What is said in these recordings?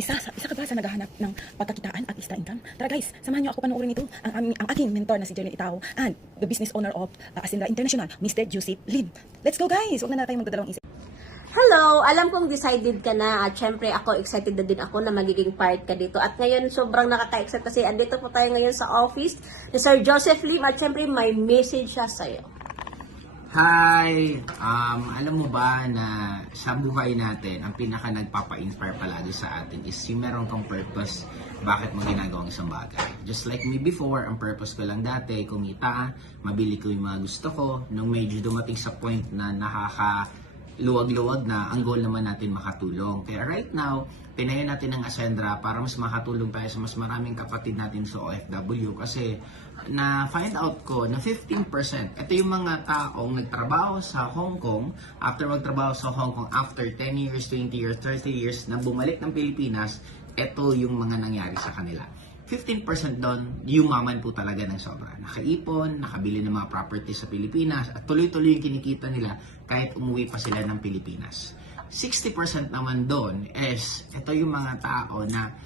Isa ka ba sa naghahanap ng pagkakitaan at extra income? Tara guys, samahan niyo ako panoorin ito, ang aking mentor na si Jeremy Itao and the business owner of Ascendra International, Mr. Joseph Lim. Let's go guys! Huwag na tayong magdadalawang isip. Hello! Alam kong decided ka na at syempre ako excited na din ako na magiging part ka dito. At ngayon sobrang nakaka-excite kasi andito po tayo ngayon sa office ni Sir Joseph Lim at syempre may message siya sa'yo. Hi! Alam mo ba na sa buhay natin, ang pinaka nagpapa-inspire palagi sa atin is yung meron kang purpose bakit mo ginagawang isang bagay. Just like me before, ang purpose ko lang dati, kumita, mabili ko yung mga gusto ko. Nung medyo dumating sa point na luwag-luwag na, ang goal naman natin makatulong. Kaya right now, tinayo natin ang Ascendra para mas makatulong tayo sa mas maraming kapatid natin sa OFW kasi na-find out ko na 15%, ito yung mga taong nagtrabaho sa Hong Kong, after magtrabaho sa Hong Kong, after 10 years, 20 years, 30 years, na bumalik ng Pilipinas, ito yung mga nangyari sa kanila. 15% doon, yumaman po talaga ng sobra. Nakaipon, nakabili ng mga properties sa Pilipinas, at tuloy-tuloy yung kinikita nila kahit umuwi pa sila ng Pilipinas. 60% naman doon is, ito yung mga tao na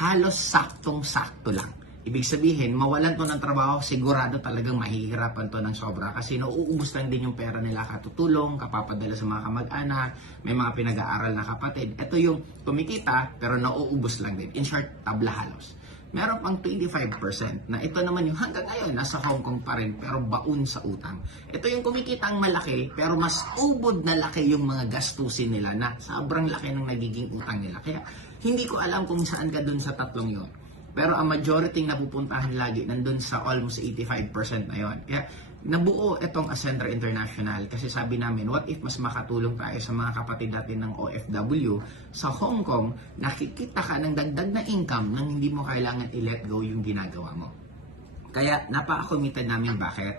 halos saktong-sakto lang. Ibig sabihin, mawalan to ng trabaho, sigurado talagang mahihirapan to ng sobra kasi nauubos lang din yung pera nila katutulong, kapapadala sa mga kamag-anak, may mga pinag-aaral na kapatid. Ito yung kumikita pero nauubos lang din. In short, tabla halos. Meron pang 25% na ito naman yung hanggang ngayon nasa Hong Kong pa rin pero baon sa utang. Ito yung kumikita ang malaki pero mas ubod na laki yung mga gastusin nila na sobrang laki ng nagiging utang nila. Kaya hindi ko alam kung saan ka dun sa tatlong yon. Pero ang majority na napupuntahan lagi nandun sa almost 85% na yon. Kaya nabuo itong Ascendra International kasi sabi namin, what if mas makatulong tayo sa mga kapatid natin ng OFW sa Hong Kong, nakikita ka ng dagdag na income nang hindi mo kailangan i-let go yung ginagawa mo. Kaya napaka-committed namin bakit.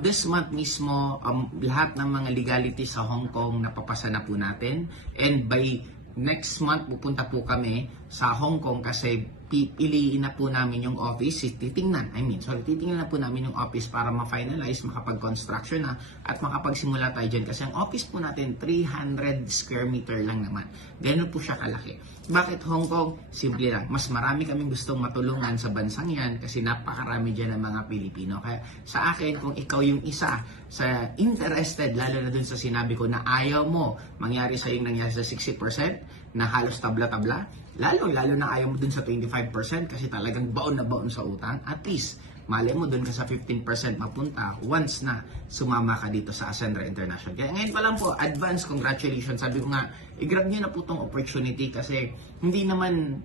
This month mismo, lahat ng mga legalities sa Hong Kong napapasa na po natin. And by next month, pupunta po kami sa Hong Kong kasi pipiliin na po namin yung office, titingnan na po namin yung office para ma-finalize, makapag-construction na at makapagsimula tayo dyan kasi ang office po natin 300 square meter lang naman. Ganun po siya kalaki. Bakit Hong Kong? Simple lang. Mas marami kaming gustong matulungan sa bansang yan kasi napakarami dyan ng mga Pilipino. Kaya sa akin, kung ikaw yung isa sa interested, lalo na dun sa sinabi ko na ayaw mo mangyari sa yung nangyari sa 60% na halos tabla-tabla, lalo na ayaw mo dun sa 25% kasi talagang baon na baon sa utang, at least malay mo dun ka sa 15% mapunta once na sumama ka dito sa Ascendra International. Kaya ngayon pa lang po, advance congratulations. Sabi ko nga, i-grab nyo na po tong opportunity kasi hindi naman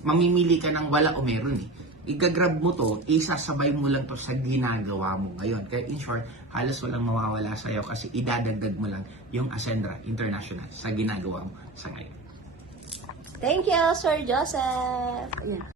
mamimili ka ng wala o meron eh. I-grab mo to, isasabay mo lang to sa ginagawa mo ngayon. Kaya in short, halos walang mawawala sa'yo kasi idadagdag mo lang yung Ascendra International sa ginagawa mo sa ngayon. Thank you, Sir Joseph! Ayan.